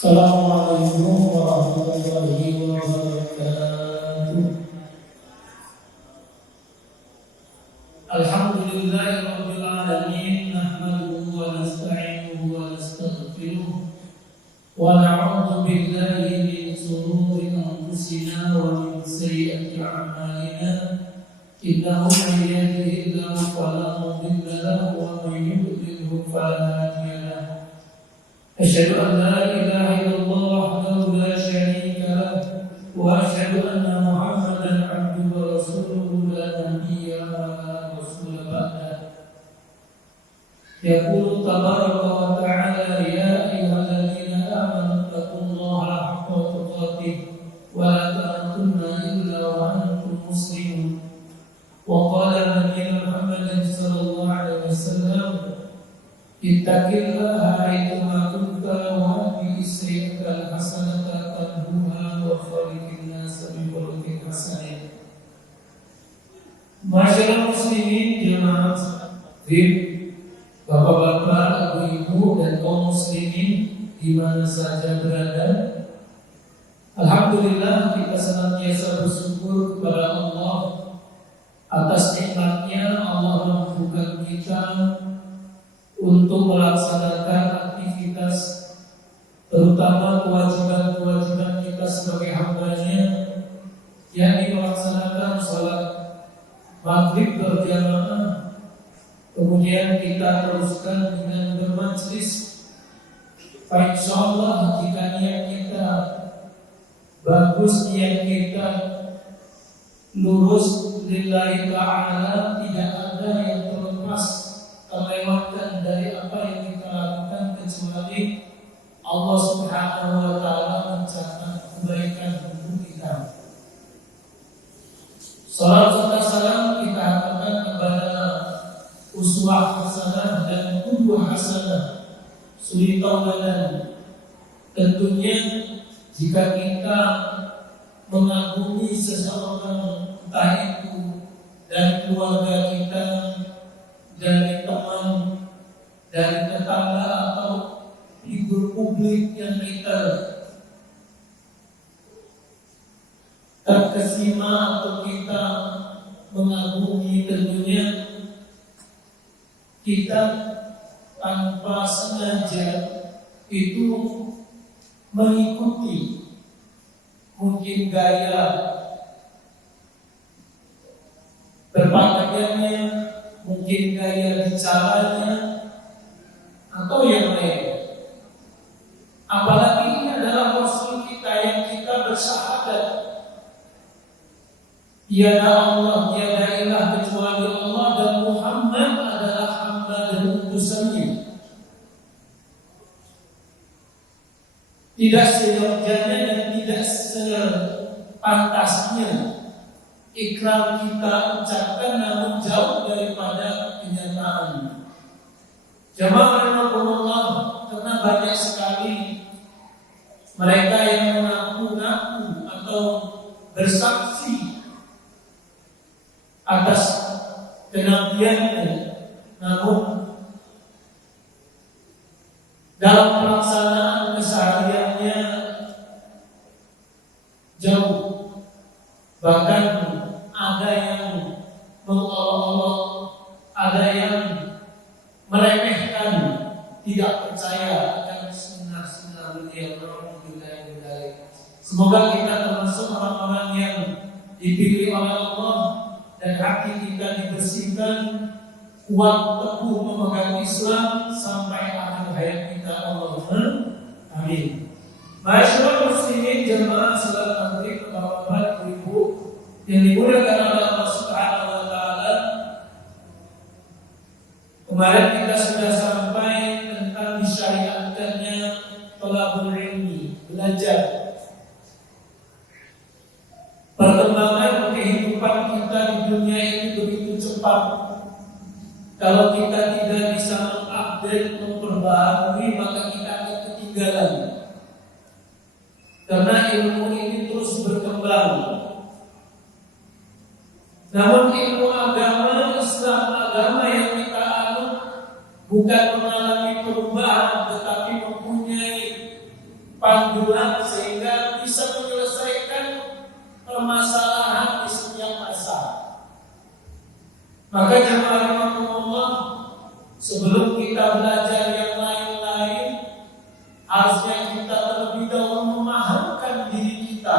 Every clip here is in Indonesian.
Assalamualaikum warahmatullahi wabarakatuh. Alhamdulillahirabbil alamin, nahmaduhu wa nasta'inuhu wa nastaghfiruh wa na'udzu billahi min shururi anfusina wa min sayyiati a'malina. Innahu man yahdihillahu fala mudilla lahu wa man yudlilhu fala hadiya lahu. Asyhadu an la ilaha illallah wahdahu la syarika lahu wa asyhadu anna Muhammadan abduhu wa rasuluhu la nabiyya rasul ba'da. Yaqulu tabaraka wa ta'ala ya ayyuhalladzina amanu taqullaha haqqa tuqatih wa la tamutunna illa wa antum muslimun. Wa qala nabiyuna Muhammadin sallallahu alaihi wasallam ittaqillaha haitsu kunta wa bi isrikal hasanata tadhuha wa khaliqin nas bi khuluqin hasanin. Masyaallah muslimin jemaah takbir, bapak-bapak, ibu-ibu dan kaum muslimin di mana saja berada. Alhamdulillah kita senantiasa bersyukur kepada Allah atas nikmatnya Allah memampukan kita untuk melaksanakan aktivitas, terutama kewajiban-kewajiban kita sebagai hamba-Nya, yakni melaksanakan sholat maghrib berjamaah. Kemudian kita teruskan dengan bermajlis. Insyaallah jika niat kita bagus, niat kita lurus lillahi ta'ala, tidak ada yang terlepas terlewatkan dari apa yang kita lakukan kecuali Allah Subhanahu wa taala mencatat kebaikan untuk kita. Salat serta salam kita aturkan kepada uswah hasanah dan qudwah hasanah, suri tauladan. Tentunya jika kita mengagumi seseorang, entah itu dari keluarga kita, dari teman, dari tetangga atau figur publik yang kita terkesima atau kita mengagumi, tentunya kita tanpa sengaja itu mengikuti mungkin gaya berpakaiannya, mungkin gaya bicaranya atau yang lain. Apalagi ini adalah Rasul kita yang kita bersyahadat tiada Allah, tiada ilah kecuali Allah, dan Muhammad adalah hamba dan utusannya. Tidak seyogyanya dan tidak sepantasnya ikrar kita ucapkan, namun jauh daripada kenyataan. Jamaah rahimakumullah, karena banyak sekali mereka yang mengaku-ngaku atau bersaksi atas kenabiannya, namun dalam pelaksanaan kesehariannya jauh, bahkan ada yang mengolok-olok, ada yang meremehkan, tidak percaya akan sunnah-sunnah beliau. Semoga kita termasuk orang-orang yang dipilih oleh Allah dan hati kita dibersihkan, kuat teguh memegang Islam sampai akhir hayat kita. Allahumma amin. Masyaallah muslimin jemaah salat maghrib, bapak-bapak, ibu yang dimuliakan oleh Allah Subhanahu wa taala. Kemarin kita sudah sampai tentang disyariatkannya thalabul ilmi, belajar. Perkembangan kehidupan kita di dunia ini begitu cepat. Kalau kita tidak bisa mengupdate, memperbaharui, maka kita akan ketinggalan. Karena ilmu ini terus berkembang. Namun ilmu agama Islam, agama yang kita anut, bukan mengalami perubahan, tetapi mempunyai panduan sehingga bisa menyelesaikan permasalahan di setiap masa. Maka jemaah rahimakumullah, sebelum kita belajar yang lain-lain, harusnya kita terlebih dahulu memahamkan diri kita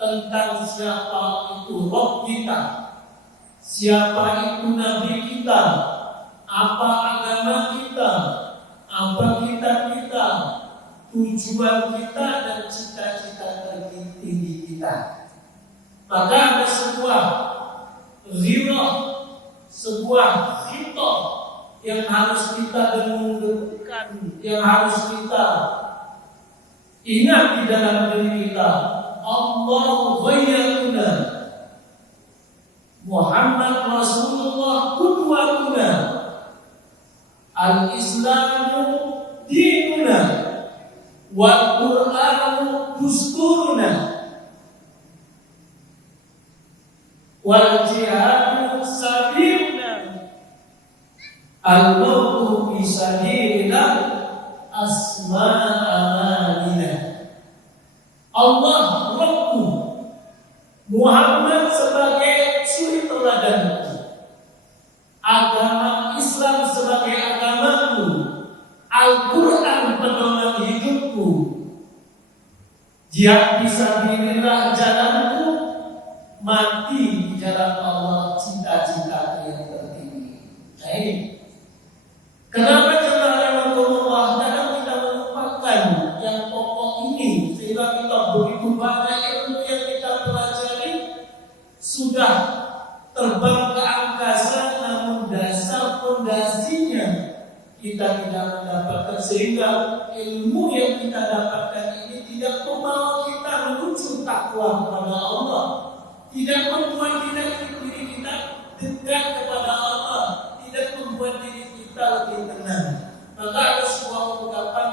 tentang siapa itu Rabb kita, siapa itu Nabi kita, apa agama kita, apa kitab kita, tujuan kita dan cita-cita tertinggi kita. Maka ada sebuah ghirah, sebuah khitab yang harus kita dengung-dengungkan, yang harus kita ingat di dalam diri kita. Allahu ghayyatuna, Muhammad Rasulullah qudwatuna, al-Islamu dinuna, wal Qur'anu dusturuna, wal jihadu sabiluna, al-mautu fi sabilillah, asma amanina. Allah Rabbu, Muhammad sebagai suri teladanku, agama Islam sebagai agamaku, Al-Quran pedoman hidupku, jihad fisabilillah jalanku, mati di jalan Allah, cita-cita yang tertinggi. Nah ini kenapa jemaah rahimakumullah kadang kita melupakan yang pokok ini, sehingga kita begitu banyak ilmu yang kita pelajari sudah terbang ke angkasa, namun dasar fondasinya kita tidak mendapatkan, sehingga ilmu yang kita dapatkan ini tidak membawa kita menuju takwa kepada Allah, tidak membuat diri kita dekat kepada Allah, tidak membuat diri kita lebih tenang. Maka ada sebuah ungkapan,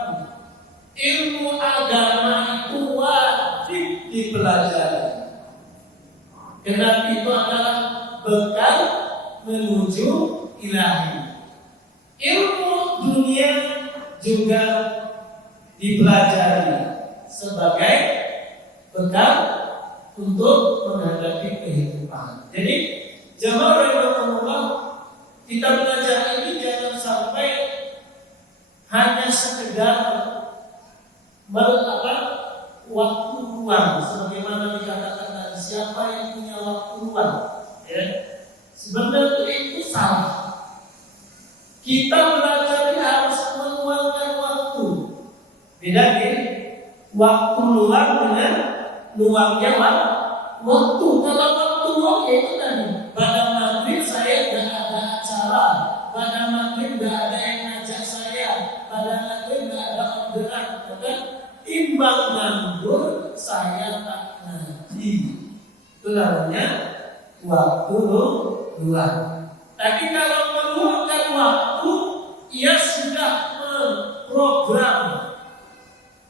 ilmu agama itu wajib dipelajari, karena itu adalah bekal menuju ilahi. Ilmu dunia juga dipelajari sebagai bekal untuk menghadapi kehidupan. Jadi jemaah rahimakumullah, kita belajar ini jangan sampai hanya sekedar waktu luang, sebagaimana dikatakan tadi, siapa yang punya waktu luang, ya. Sebenarnya itu salah. Kita belajar ini harus meluangkan waktu. Beda nih, waktu luang dengan luangnya waktu. Kalau waktu luang itu tadi, pada maghrib saya tidak ada acara, pada maghrib tidak ada yang ngajak saya, pada maghrib tidak ada orderan, kan? Timbang nganggur saya tak ngaji. Itu namanya waktu luang. Tapi kalau meluangkan waktu, ia sudah memprogram,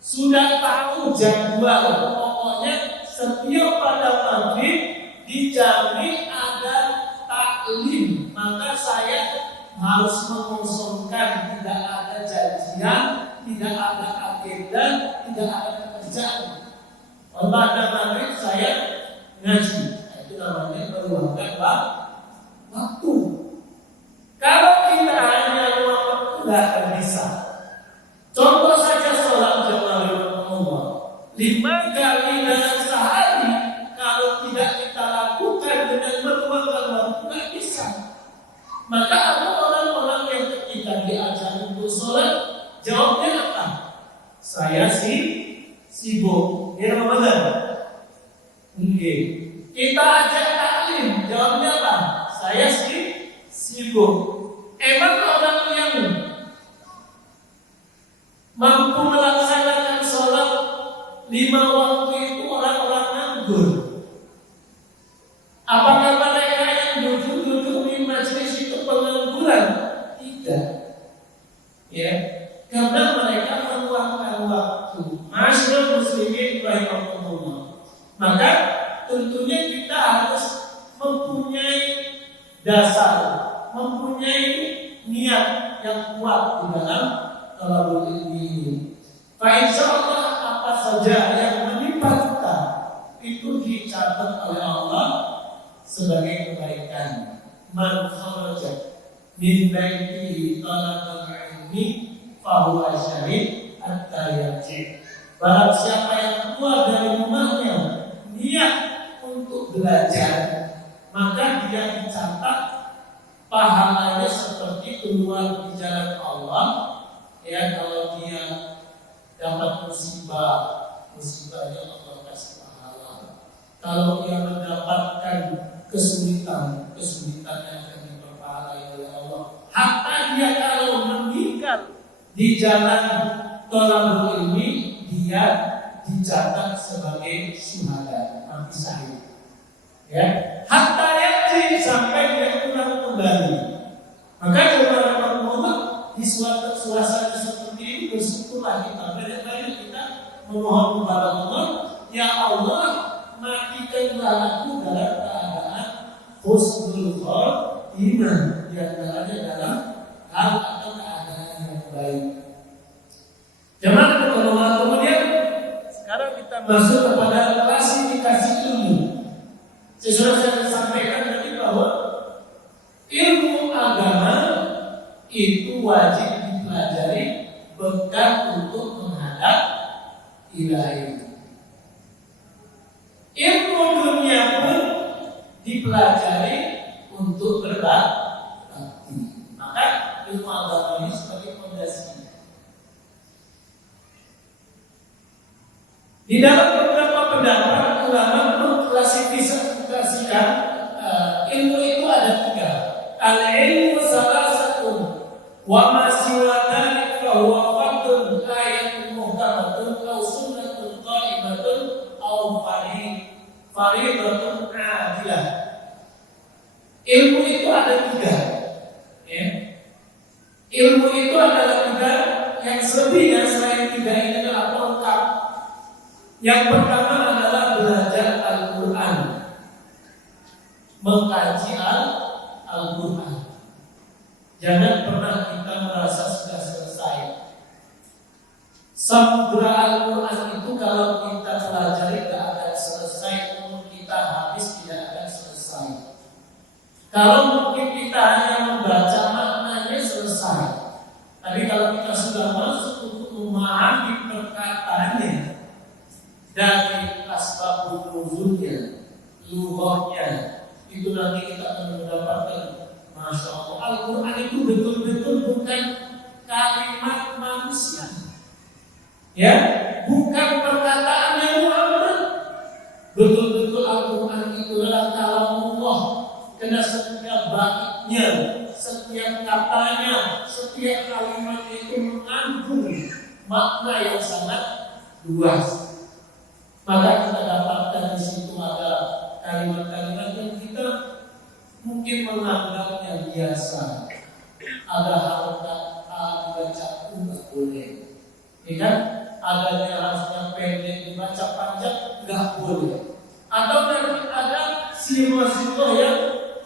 sudah tahu jadwal. Pokoknya setiap pada maghrib dijamin ada taklim, maka saya harus mengosongkan, tidak ada janjian, tidak ada agenda, tidak ada pekerjaan. Pada maghrib saya ngaji. Itu namanya meluangkan waktu. Kalau kita hanya luang waktu, tidak akan bisa. Contoh saja sholat jemaah Allah, 5 kali dalam sehari, kalau tidak kita lakukan dengan meluangkan waktu, tidak bisa. Maka ada orang-orang yang ketika diajar untuk sholat, jawabnya apa? Saya sibuk. Ini Ramadan. Okay. Kita ajak taklim, jawabnya apa? Saya sibuk. Emang orang yang mampu melaksanakan sholat 5 waktu itu orang-orang nganggur? Apakah mereka yang duduk-duduk di majelis itu pengangguran? Tidak. Ya, karena mereka meluangkan waktu. Masyaallah muslimin rahimahumullah. Maka tentunya kita harus mempunyai dasar, mempunyai niat yang kuat di dalam talabul ilmi ini. Fa insyaallah apa saja yang menimpa kita itu dicatat oleh Allah sebagai kebaikan. Man kharaja min baitihi talaban ilmi fa huwa syahid hatta yarji. Barang siapa yang keluar dari rumahnya niat untuk belajar, maka dia dicatat pahalanya seperti keluar di jalan Allah. Ya, kalau dia dapat musibah, musibahnya Allah kasih pahala. Kalau dia mendapatkan kesulitan, kesulitannya akan diperpahalai oleh Allah. Hatta dia kalau meninggal di jalan thalabul ilmi, dia dicatat sebagai syuhada, mati syahid. Ya, hatta yakti sampai dia pulang kembali. Maka kepada Muhammad di suatu suasana seperti ini bersyukurlah kita, banyak-banyak kita memohon kepada Allah, ya Allah matikanlah aku dalam keadaan husnul khotimah, di antaranya dalam hal atau keadaan yang baik. Jemaah kemudian sekarang kita masuk kepada klasifikasi ilmu. Sesudah saya sampaikan tadi bahwa ilmu agama itu wajib dipelajari bekal untuk menghadap ilahi. Ilmu dunia pun dipelajari untuk berbakti. Maka ilmu agama ini sebagai fondasi. Di dalam beberapa pendapat ulama mengklasifikasikan ilmu itu ada tiga. Al-ilmu salasatun wa ma siwa dzalika huwa fardun ayatun muhkamatun aw sunnatun qaimatun aw fariidatun adilah. Ilmu itu ada tiga. Ya. Ilmu itu adalah tiga, yang selebihnya selain tiga ini adalah pelengkap. Yang pertama adalah belajar Al-Quran, mengkaji Al-Quran. Jangan pernah kita merasa sudah selesai. Samudra Al-Quran itu kalau kita pelajari tidak akan selesai, umur kita habis tidak akan selesai. Kalau mungkin kita hanya membaca maknanya selesai, tapi kalau kita sudah masuk untuk memahami perkataannya dari asbabun nuzulnya, lughahnya, itu nanti kita akan mendapatkan, masya Allah, Al-Quran itu betul-betul bukan kalimat manusia, ya, bukan perkataannya Muhammad. Betul-betul Al-Quran itu adalah kalamullah, karena setiap baitnya, setiap katanya, setiap kalimat itu mengandung makna yang sangat luas. Maka kita dapatkan di situ ada kalimat-kalimat yang kita mungkin menganggapnya biasa. Ada harokat dibaca nggak boleh, ya kan? Ada harusnya pendek dibaca panjang nggak boleh. Atau nanti ada sirwa-sirwa yang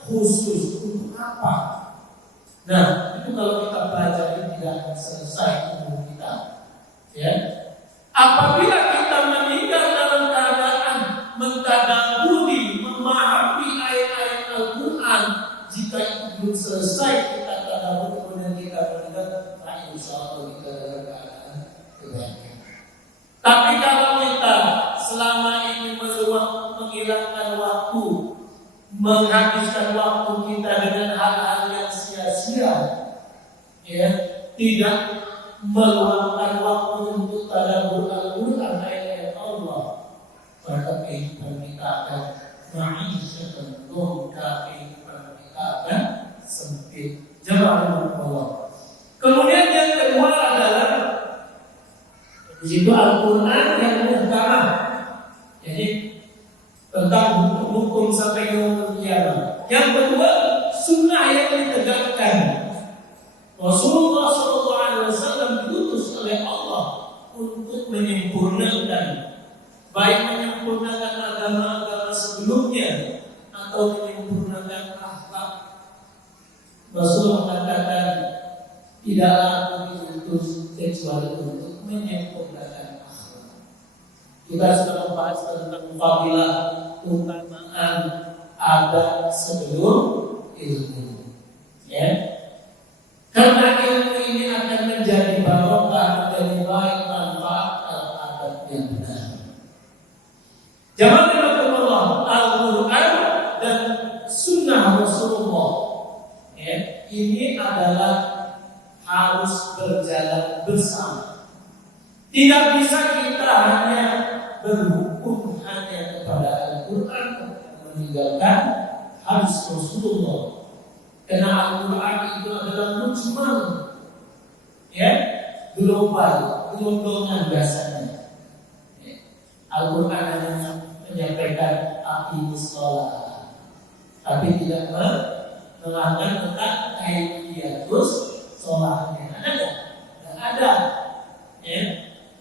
khusus untuk apa? Nah, itu kalau kita belajar ini tidak akan selesai umur kita, ya. Apabila kita meninggal dalam keadaan mentadabburi, memahami ayat-ayat Al-Quran, jika itu belum selesai kita tadabbur kemudian kita meninggal, nah insyaallah kita dalam keadaan kebaikan. Tapi kalau kita selama ini menghilangkan waktu, menghabiskan waktu kita dengan hal-hal yang sia-sia, ya, tidak meluangkan waktu untuk tadabbur Al-Quran ayat Allah, maka kehidupan kita akan ma'isyatan dongka, kehidupan kita akan sempit. Jemaah Allah. Kemudian yang kedua adalah di situ Al-Quran yang muhkamah, jadi tentang hukum sampai yaumul qiyamah. Yang kedua sunnah yang ditegakkan. Rasulullah SAW diutus oleh Allah untuk menyempurnakan, baik menyempurnakan agama-agama sebelumnya atau menyempurnakan akhlak. Rasulullah mengatakan, tidaklah aku diutus kecuali untuk menyempurnakan akhlak. Kita sudah membahas tentang fadilah keutamaan adab sebelum ilmu. Ya. Karena ilmu ini akan menjadi barokah, menjadi baik, manfaat adab yang benar. Jamaah Allah, Al-Quran dan Sunnah Rasulullah, ya, ini adalah harus berjalan bersama. Tidak bisa kita hanya berhukum hanya kepada Al-Quran, meninggalkan hadis Rasulullah. Karena Al-Quran itu adalah mujmal, ya, global, gelondongan biasanya. Ya. Al-Quran hanya menyampaikan aqimus shalah, tapi tidak menerangkan tentang kaifiyatus sholahnya. Ada nggak? Nggak ada. Ya.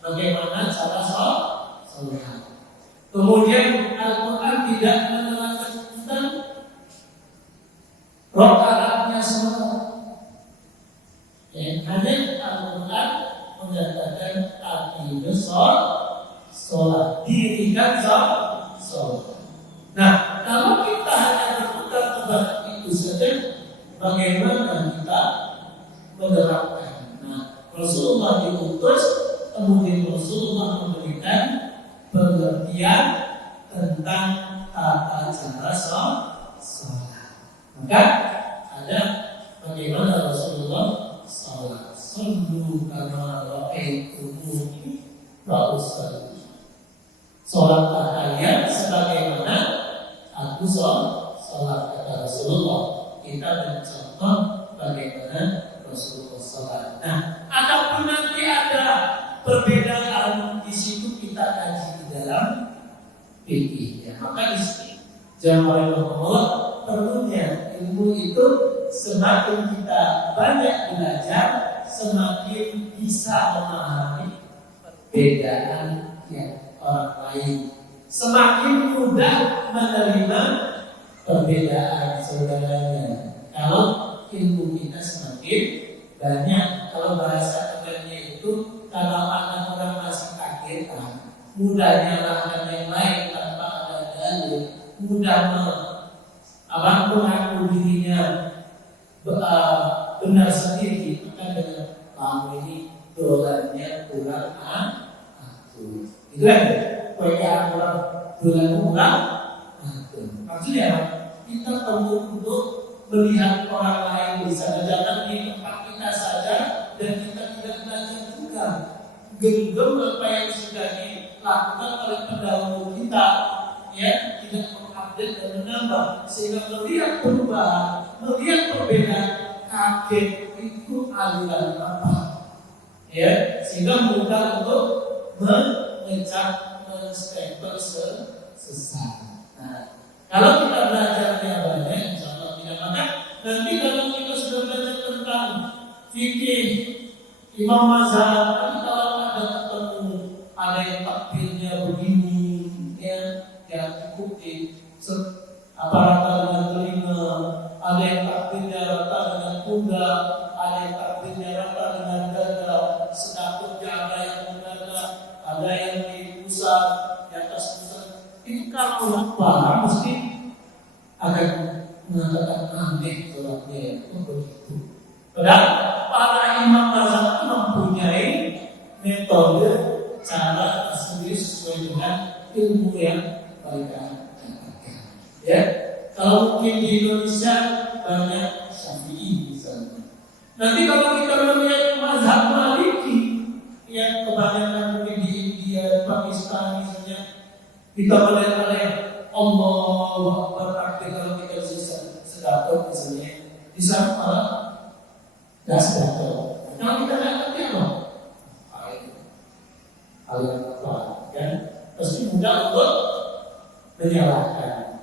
Bagaimana cara sholat? Kemudian Al-Quran tidak menerangkan tentang rakaatnya sholat. Ya. Hanya Al-Quran menyatakan aqimus sholat, dirikan sholat. Nah, kalau kita hanya berputar kepada itu saja, bagaimana kita menerapkan? Nah, Rasulullah diutus, kemudian Rasulullah memberikan pengertian tentang tata cara sholat. Maka ada bagaimana Rasulullah sholat. Sallu kama ra'aitumuni usalli. Sholatlah kalian sebagaimana aku sholat, kata Rasulullah. Kita mencontoh bagaimana Rasulullah sholat. Nah, adapun nanti ada perbedaan di situ kita kaji di dalam fikih. Ya, maka di sini jamaah Allah perlunya ilmu itu semakin kita banyak belajar, semakin bisa memahami perbedaan yang orang lain, semakin mudah menerima perbedaan saudaranya. Kalau ilmu kita semakin banyak, kalau bahasa kerennya itu, kalau anak orang masih kagetan, mudahnya lakukan yang lain tanpa ada dalil, mudah mengaku dirinya benar sendiri, maka dengan kamu ini dolarnya kurang aku. Itu kan perbedaan orang dolar kurang aku. Maksudnya kita perlu untuk melihat orang lain bisa jangan di tempat kita saja dan kita tidak belajar juga. Genggam apa yang sudah dilakukan oleh pendahulu kita, ya, tidak mengupdate dan menambah, sehingga melihat perubahan, melihat perbedaan, kaget itu aliran apa, ya, sehingga mudah untuk mengecap, menstempel sesat. Nah, kalau kita belajarnya banyak, insya Allah tidak. Maka nanti kalau kita sudah belajar tentang fikih Imam Mazhab, kalau ada ketemu ada yang takbirnya begini, ya, yang ikuti rata dengan telinga, ada yang takbirnya rata dengan pundak, ada yang takbirnya rata dengan dada, sedapatnya ada yang mendada, ada yang di pusat, di atas pusat. Itu kalau orang paham mesti akan mengatakan aneh sholatnya itu begitu. Padahal para imam mazhab mempunyai metode cara tersendiri sesuai dengan ilmu yang mereka dapatkan. Ya, kalau mungkin di Indonesia banyak Syafi'i misalnya. Nanti kalau kita melihat mazhab Maliki yang kebanyakan mungkin di India, Pakistan misalnya, kita melihat Allahu Akbar, arti kalau kita sedapat misalnya, di sana malah tidak sedapat. Kalau kita tidak ngerti apa? Hal yang apa? Kan? Pasti mudah untuk menyalahkan.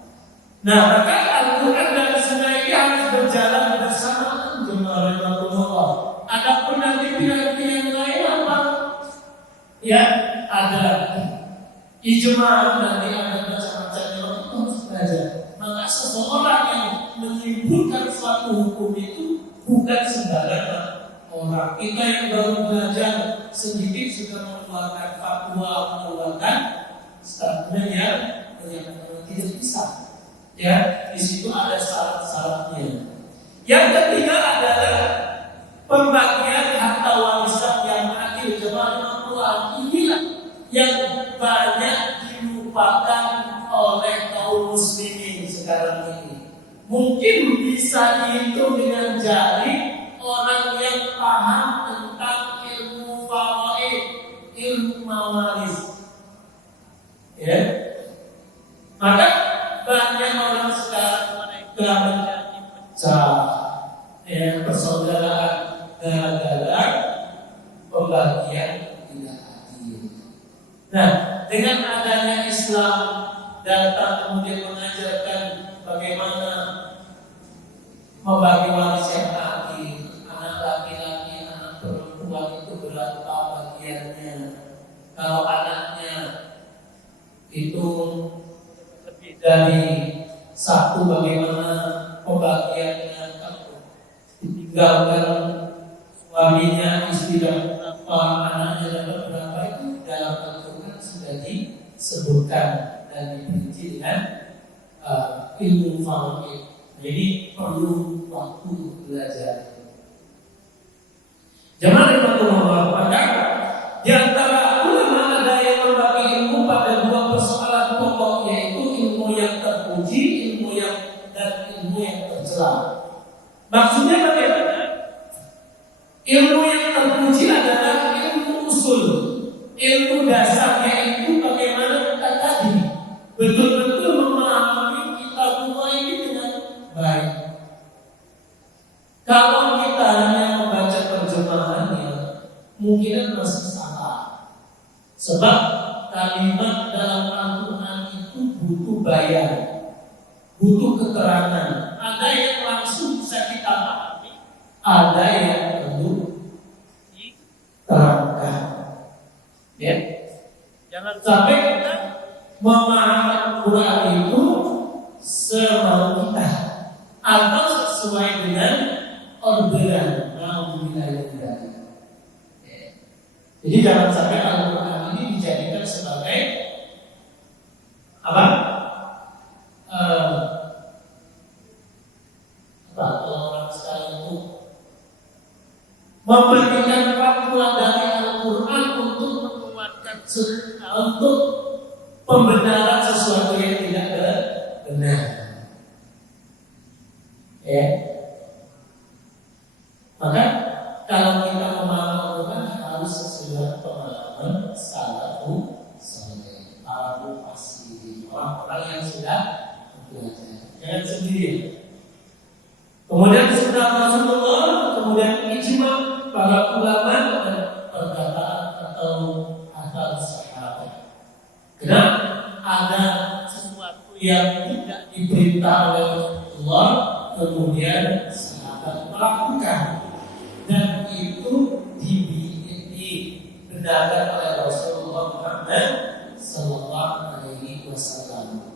Nah, maka Al-Quran dan Sunnah ini harus berjalan bersama jemaah Allah. Adapun nanti pihak-pihak lain apa? Ya, ada ijma, nanti ada macam-macamnya, itu harus belajar. Maka seseorang yang menyimpulkan suatu hukum itu bukan sembarangan orang. Kita yang baru belajar sedikit sudah mengeluarkan fatwa, mengeluarkan statement yang tidak bisa. Ya, di situ ada syarat-syaratnya. Yang ketiga adalah pembagian harta warisan yang adil. Jemaah Quran inilah yang banyak dilupakan oleh kaum muslimin sekarang ini. Mungkin bisa dihitung dengan jari orang yang paham tentang ilmu faraid, ilmu mawaris. Ya. Maka banyak orang sekarang mereka menjadi pecah, persaudaraan gara-gara pembagian tidak adil. Nah, dengan adanya Islam datang kemudian mengajarkan bagaimana membagi waris yang adil. Anak laki-laki, anak perempuan itu berapa bagiannya? Kalau anaknya itu lebih dari satu, bagaimana pembagiannya? Kalau ditinggalkan suaminya, istri dan anaknya dapat berapa, itu dalam Al-Quran sudah disebutkan dan diperinci dengan ilmu faraid. Jadi perlu waktu belajar. Jemaah rahimahullah, maka di antara ulama ada yang membagi ilmu pada dua persoalan pokok, yaitu ilmu yang terpuji, ilmu yang tercela. Maksudnya bagaimana? Ilmu yang terpuji adalah ilmu usul, ilmu dasar, yaitu bagaimana kita tadi betul-betul memahami kitabullah ini dengan baik. Kalau kita hanya membaca terjemahannya, mungkin masih salah. Sebab kalimat dalam Al-Quran itu butuh bayar, butuh keterangan. Ada yang langsung bisa kita pahami, ada yang perlu diterangkan. Ya, jangan sampai kita memahami Al-Quran itu semau kita atau sesuai dengan orderan. Jadi jangan sampai Al-Quran ini dijadikan sebagai apa? Orang sekarang itu memberikan fatwa dari Al-Quran untuk menguatkan untuk pembenaran sesuatu yang tidak benar. Ya. Maka kalau kita memahami Al-Quran harus sesuai pemahaman salafus saleh, para mufassirin, orang-orang yang sudah belajar. Jangan sendiri. Kemudian sunnah Rasulullah, kemudian ijma para ulama dan perkataan atau akal sahabat. Kenapa? Ada sesuatu yang tidak diperintah oleh Allah, kemudian sahabat melakukan, dan itu dibenarkan oleh Rasulullah Muhammad Sallallahu Alaihi Wasallam.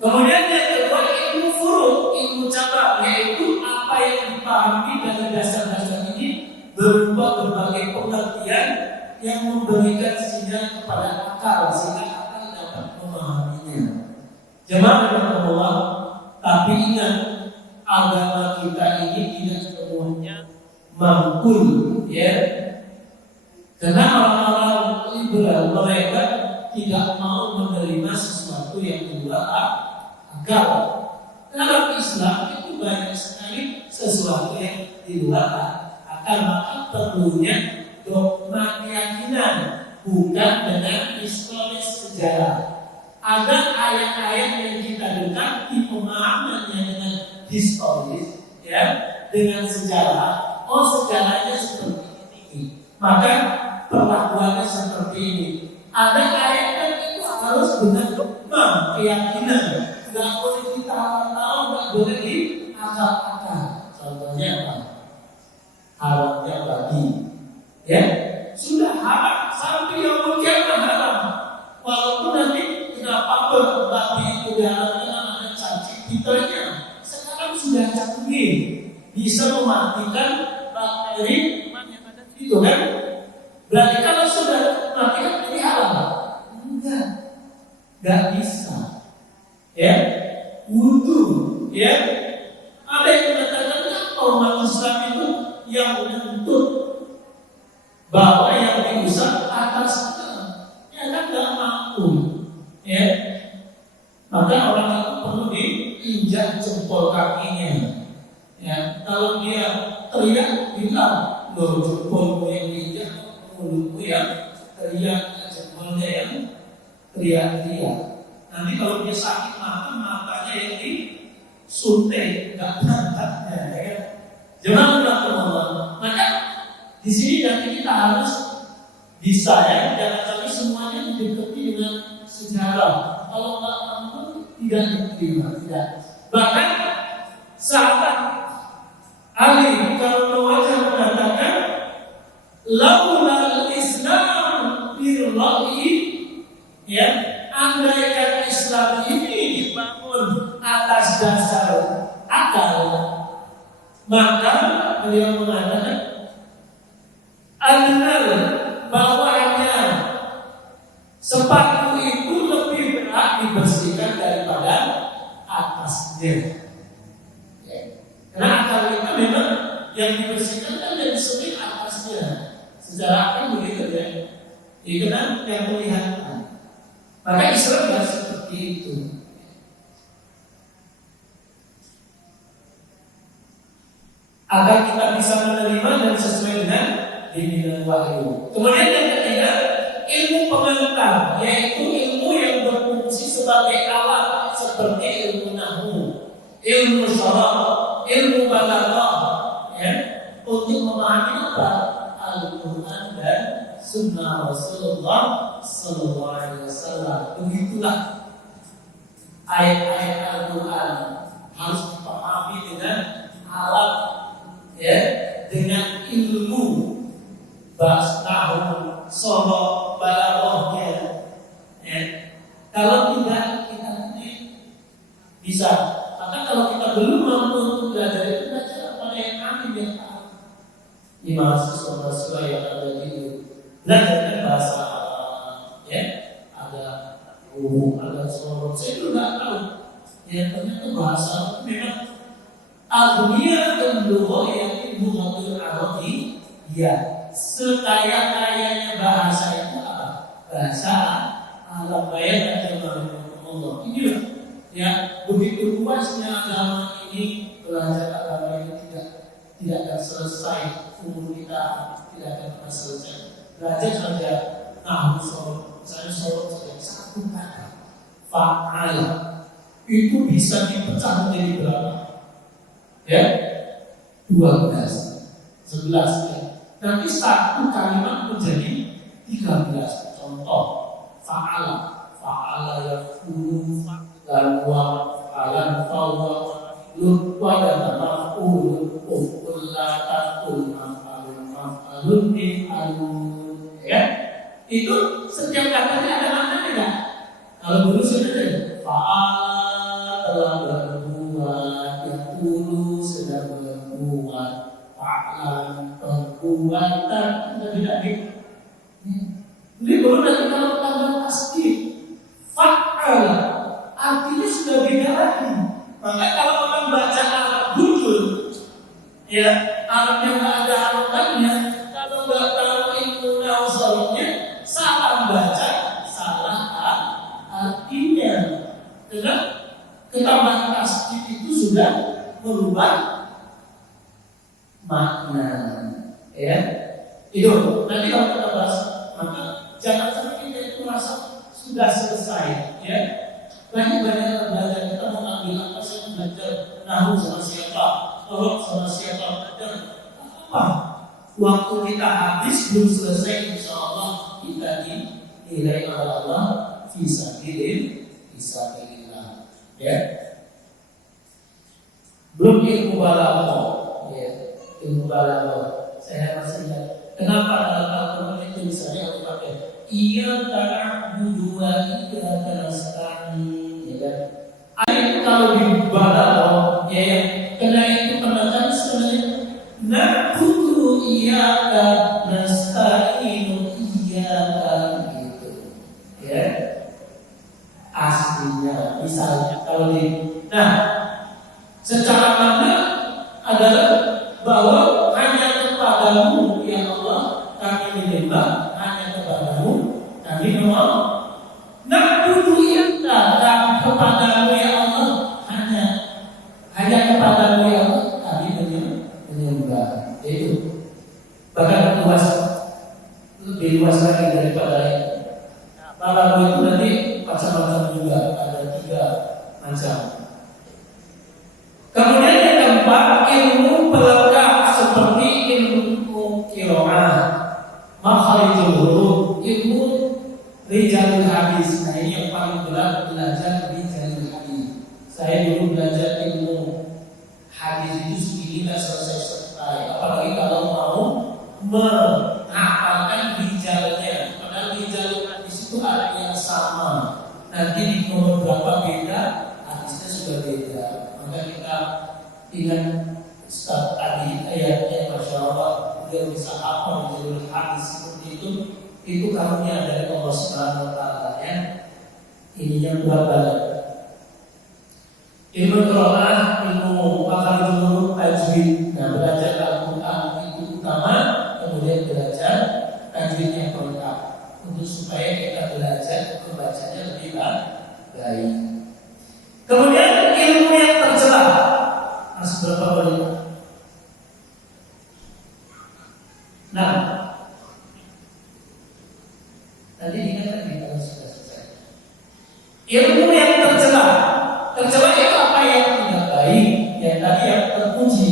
Kemudian yang kedua ilmu furu', ilmu cabang, yaitu apa yang dipahami dari dasar-dasar ini berupa berbagai pengertian yang memberikan sinyal kepada akal sehingga akal dapat memahaminya. Jemaah rahimahullah, tapi ingat agama kita ini tidak semuanya mangkul, ya. Karena orang-orang liberal mereka tidak mau menerima sesuatu yang di luar akal. Dalam Islam itu banyak sekali sesuatu yang di luar akal, maka perlunya dogma keyakinan, bukan dengan historis sejarah. Ada ayat-ayat yang kita dengar di pemahamannya dengan historis, ya, dengan sejarah. Oh, sejarahnya seperti ini, maka perlakuannya seperti ini. Ada ayat yang itu harus dengan dogma keyakinan, nggak boleh kita tahu, nggak boleh di akal-akal. Contohnya apa? Haramnya babi, ya, sudah haram sampai yang kiamat haram. Walaupun nanti kenapa babi itu diharamkan ada cacing pitanya, sekarang sudah canggih, bisa mematikan bakteri Gak bisa. Ya, wudu. Ya, ada yang mengatakan umat Islam itu yang menuntut bahwa yang diusap atasnya, ya kan gak mampu. Ya, maka orang itu perlu diinjak jempol kakinya. Ya, kalau dia teriak bilang, loh jempolmu yang diinjak, mulutmu yang teriak, jempolnya yang teriak-teriak. Nanti kalau dia sakit matanya yang disuntik, nggak berangkatnya, ya kan? Jangan Allah. Maka di sini nanti kita harus bisa ya, jangan sampai semuanya didekati dengan sejarah. Kalau nggak mampu tidak diterima, tidak. Bahkan sahabat Ali kalau wajah mengatakan, laulal Islam birra'i, ya, andaikan Islam ini dibangun atas dasar akal, maka beliau mengatakan annal, bahwanya sepatu itu lebih berat dibersihkan daripada atasnya. Karena akal itu memang yang dibersihkan kan dari segi atasnya. Secara akal begitu ya. Itu kan yang kelihatan. Maka Islam tidak seperti itu. Agar kita bisa menerima dan sesuai dengan bimbingan wahyu. Kemudian yang ketiga, ilmu pengantar, yaitu ilmu yang berfungsi sebagai alat seperti ilmu nahwu, ilmu syarah, ilmu balaghah, ya, untuk memahami apa? Al-Quran dan Sunnah Rasulullah Sallallahu Alaihi Wasallam. Begitulah ayat-ayat Al-Quran harus dipahami dengan alat, ya, dengan ilmu bahasa nahwu, syarah, balaghahnya. Ya. Kalau tidak kita nanti bisa. Maka kalau kita belum mampu untuk belajar itu, belajar pada yang alim yang tahu. Ini mahasiswa yang ada di belajarnya bahasa Arab, ya, ada ada sorot. Saya juga nggak tahu. Ya ternyata bahasa Arab memang agnia dan lugha yang lughatul Arabi, ya, sekaya-kayanya bahasa itu apa? Bahasa Arab. Bayang dan Allah. Ini loh. Ya, begitu luasnya agama ini, belajar agama ini tidak akan selesai, umur kita tidak akan pernah selesai. Belajar saja nahwu sorot, misalnya sorot saja satu kata fa'al itu bisa dipecah menjadi berapa? Ya, 12, 11 ya. Nanti satu kalimat menjadi 13. Contoh fa'al, fa'ala yaf'ulu, lanwa, alan fawwa, lutwa dan maf'ul, uf'ul latakul, maf'alun, maf'alun, if'alun, ya. Itu setiap katanya ada maknanya kan? Kalau dulu sudah fa'al telah berbuat, yaf'ulu sedang berbuat, fa'lan perbuatan, tidak gitu. Jadi baru nanti kalau tambah tasdid, fa'al artinya sudah beda lagi. Maka kalau orang baca Arab gundul, ya, Arabnya nggak ada harokannya, kalau nggak tahu ilmu nausawnya, salah baca, salah artinya. Karena ketambahan tasdid itu sudah merubah makna, ya. Itu nanti kalau kita bahas, maka jangan sampai kita itu merasa sudah selesai, ya. Banyak belajar, kita mau ambil apa, saya belajar nahwu sama siapa, sorot sama siapa, belajar apa? Waktu kita habis belum selesai, insya Allah kita dinilai oleh Allah fisabilillah, ya. Belum ilmu balaghah, ya, ilmu balaghah. Saya masih ingat kenapa dalam Al-Quran itu misalnya Allah pakai iya ta'budu wa iyyaka nasta'in, ya kan? Ayat kalau di balaghah, ya, karena itu penekanan sebenarnya na'budu iyyaka nasta'in iyyaka gitu, ya. hasilnya. Misalnya kalau nah, secara makna adalah bahwa hanya kepadamu ya Allah kami menyembah, hanya kepadamu kami memohon. Na'budu illa, dan kepadamu ya Allah, hanya kepadamu ya Allah kami menyembah. Itu bahkan lebih luas lagi daripada itu. Para itu nanti macam-macam juga, ada 3 macam. Kemudian yang keempat, ilmu pelengkap seperti ilmu qiraah, makharijul huruf, ilmu rijalul hadis. Nah ini yang paling berat, belajar rijalul hadis. Saya dulu belajar ilmu hadis itu segini nggak selesai, apalagi kalau mau menghafalkan rijalnya. Padahal rijalul hadis itu artinya sama. Nanti di nomor berapa beda, hadisnya sudah beda. Maka kita ingat Ustaz tadi ayatnya, Masya Allah, dia bisa apa rijalul hadis seperti itu karunia dari Allah Subhanahu Wa Taala ya. Ininya berapa? Ilmu qiraah, ilmu makharijul huruf, tajwid. Nah, belajar Al-Quran itu utama, kemudian belajar tajwid yang lengkap untuk supaya kita belajar membacanya lebih baik. Kemudian ilmu yang tercela. Mas berapa boleh? Nah, tadi dikatakan kalau sudah selesai. Ilmu yang tercela. Tercela itu apa yang tidak baik, yang tadi yang terpuji.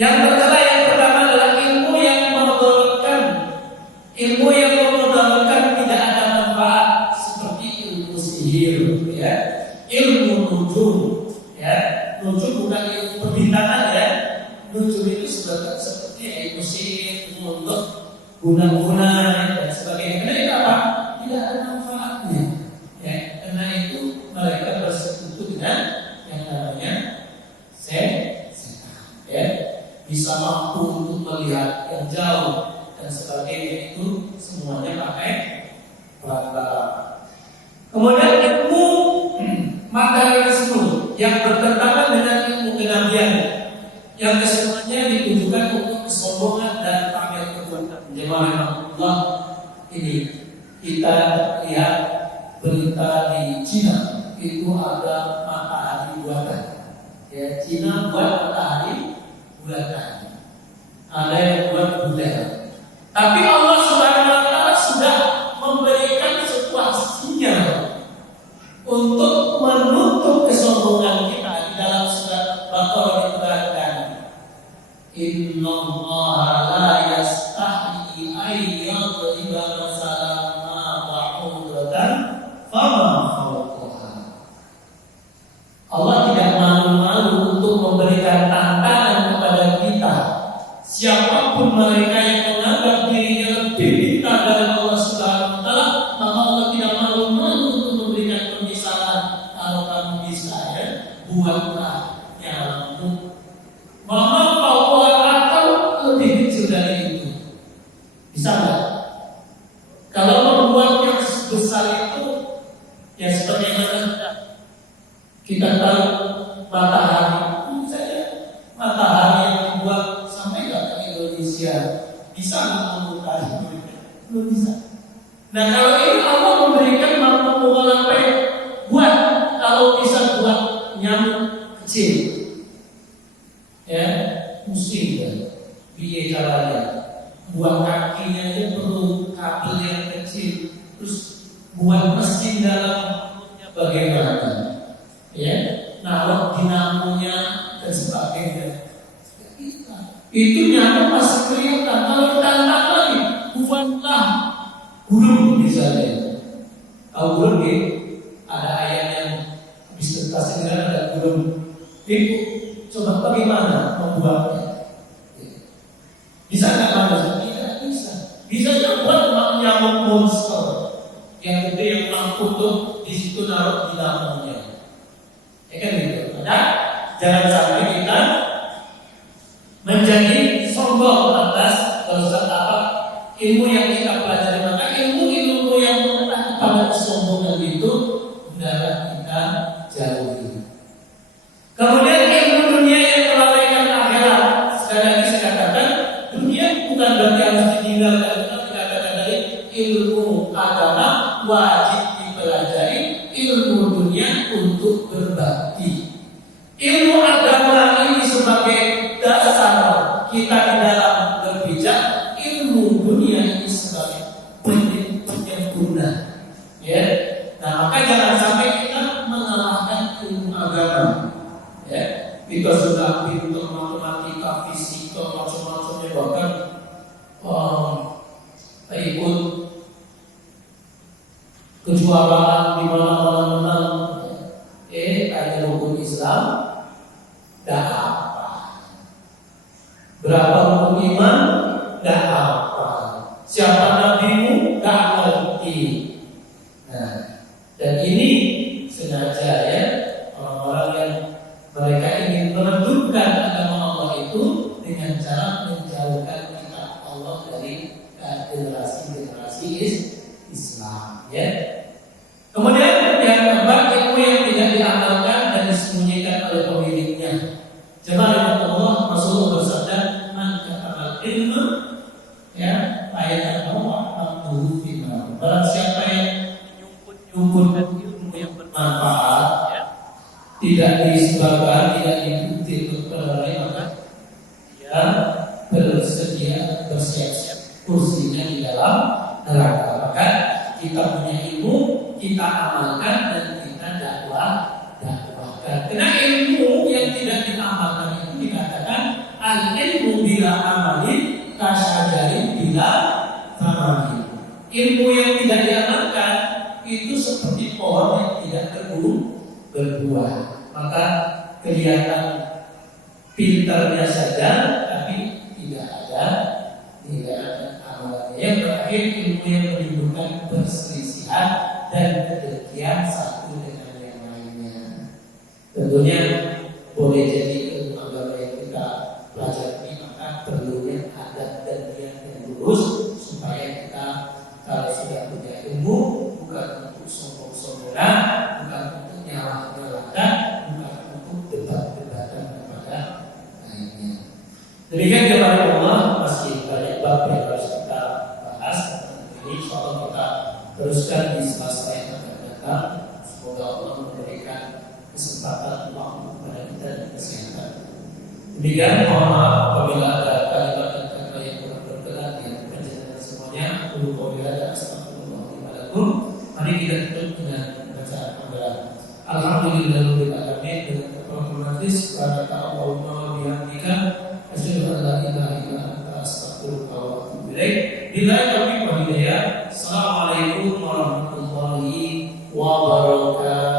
Yang tercela yang pertama adalah ilmu yang memudaratkan, ilmu yang memudaratkan tidak ada manfaat, seperti ilmu sihir, ya, ilmu nujum, ya, nujum bukan ilmu perbintangan ya, nujum itu seperti ilmu sihir, ilmu untuk guna-guna dan sebagainya. Karena itu apa? Tidak ada manfaatnya, ya, karena itu mereka bersekutu dengan yang namanya setan, ya, bisa mampu untuk melihat yang jauh dan sebagainya, itu semuanya pakai perantara. Kemudian ilmu materialisme yang bertentangan dengan ilmu kenabian, yang kesemuanya ditujukan untuk kesombongan dan pamer kekuatan. Jemaah Allah, ini kita lihat berita di Cina, itu ada matahari buatan. Ya, Cina buat matahari buatan. Ada yang buat bulan. Tapi Allah Subhanahu Wa Taala sudah memberikan sebuah sinyal untuk menutup kesombongan kita di dalam surat Baqarah dikatakan, Innallaha la yastahi ayyadriba masalan ma ba'udatan fama fawqaha. Allah tidak malu-malu untuk memberikan tantangan kepada kita. Siapapun mereka yang menganggap dirinya lebih pintar dari Allah Subhanahu Wa Taala, maka Allah tidak malu-malu untuk memberikan pemisahan. Kalau kamu bisa, ya, buatlah nyamuk mama bahwa atau lebih kecil dari itu. Bisa nggak? Kalau membuat yang besar itu, ya sebagaimana kita tahu matahari, misalnya matahari yang dibuat sampai nggak ke Indonesia, bisa mengukur? Belum bisa. Nah, kalau ini Allah memberikan mampu sampai buat, kalau bisa buat nyamuk kecil, ya, pusing kan, biaya caranya, buat kakinya aja perlu kabel yang kecil, terus buat mesin dalam bagaimana, ya, naruh dinamonya dan sebagainya. Itu nyamuk masih kelihatan. Kalau kita angkat lagi, buatlah burung misalnya. Kalau burung nih, ada ayat yang habis kasih dengan ada burung. Itu coba bagaimana membuatnya? Bisa nggak manusia? Tidak bisa. Bisa buat nyamuk monster yang gede yang mampu tuh di situ naruh dinamonya. Ya kan gitu. Nah, jangan sampai kita menjadi sombong atas apa ilmu yang kita pelajari. Maka ilmu yang mengarah kepada kesombongan itu adalah maka jangan sampai kita mengalahkan ilmu agama. Ya, kita sudah pintar matematika, fisika, macam-macamnya, bahkan ikut kejuaraan di mana-mana menang. Ada rukun Islam, dah apa? Berapa rukun iman, dah apa? Siapa nabimu, dah ngerti. Nah, dan ini sengaja ya, orang-orang yang mereka ingin meredupkan agama Allah itu dengan cara menjauhkan kitab Allah dari generasi-generasi Islam, ya. Kemudian yang keempat, ilmu yang tidak diamalkan dan disembunyikan oleh pemiliknya. Jemaah Allah, Rasulullah bersabda, "Man katamal ilmu, ya, ayat Allah fima." Barang siapa yang menyumpulkan ilmu yang bermanfaat, ya, tidak disebarkan, tidak diikuti kepada lain, maka dia bersedia bersiap-siap kursinya di dalam neraka. Maka kita punya ilmu, kita amalkan dan kita dakwahkan. Karena ilmu yang tidak diamalkan itu dikatakan al-ilmu bila amalin kasyajari bila tamami. Ilmu yang tidak diamalkan itu seperti pohon yang tidak berbuah. Maka kelihatan pintarnya saja, tapi tidak ada amalannya. Yang terakhir, ilmu yang menimbulkan perselisihan dan kedengkian satu dengan yang lainnya. Tentunya boleh jadi ilmu agama yang kita pelajari, maka perlunya adat dan niat yang lurus supaya kita kalau sudah punya ilmu bukan untuk sombong-sombongan, bukan untuk nyala-nyalakan, bukan untuk debat-debatan kepada lainnya. Demikian kepada Allah, masih banyak bab yang harus kita bahas. Ini soal kita teruskan di semasa yang akan datang. Semoga Allah memberikan kesempatan waktu kepada kita dan kesehatan. Demikian, mohon maaf apabila ada kalimat dan kata yang kurang berkenan di penjelasan semuanya. Mari kita tutup dengan bacaan hamdalah. Alhamdulillahirabbil alamin, dengan kepala majlis kepada Allahumma wa bihamdika asyhadu an la ilaha illa anta astaghfiruka wa atubu ilaik. Billahi taufiq wal hidayah. Assalamualaikum warahmatullahi wabarakatuh.